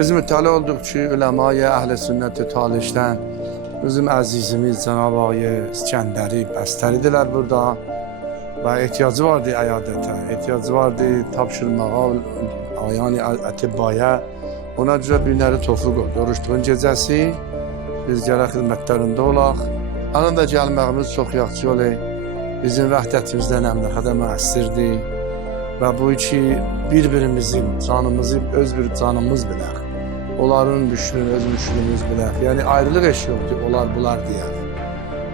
Biz müttali olduk ki ulemay Ehl-i Sünnet-i Taliş'ten bizim azizimiz Cenab-ı Ağabey İskenderi bəstəridirlər burada ve ihtiyacı vardı əyadətə, ihtiyacı vardı tapşırmağa, yani atibbaya. Ona görə günləri tofuq oldu. Oruçluğun gecəsi biz gərək xidmətlərində olaq. Anın da gəlməyimiz çox yaxşı olur. Bizim vəhdətimizdən əmləxədə müəssirdir. Və bu iki bir-birimizin canımızı öz bir canımız bilək. Onların müşrünü öz müşrümüz bilək. Yəni ayrılıq eşi yoxdur, onlar bunlar deyək.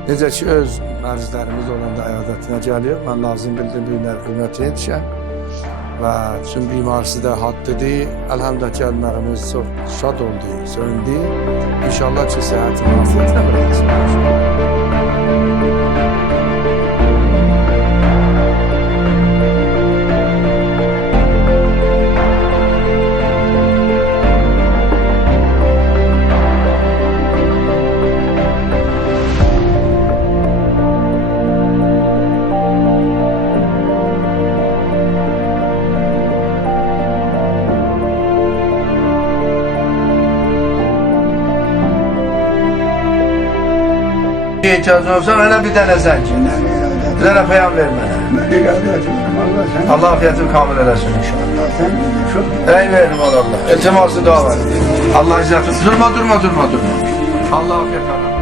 Necə ki öz mərzlərimiz olanda əyadətinə gəlir. Mən lazım bildim günlər xidmət edişəm. Və tüm bimarisi də haddidir. Əlhəmdə gəlməyimiz çox şad oldu, söndü. İnşallah ki, səhətin afiyetlə bırakırsın. İhtiyacın olsa bana bir tane zənk. Bir tane peyam ver mənə. Allah afiyetini kamil eləsin inşallah. Ey verim Allah. İltiması dua var. Allah izzətini. Durma. Allah afiyet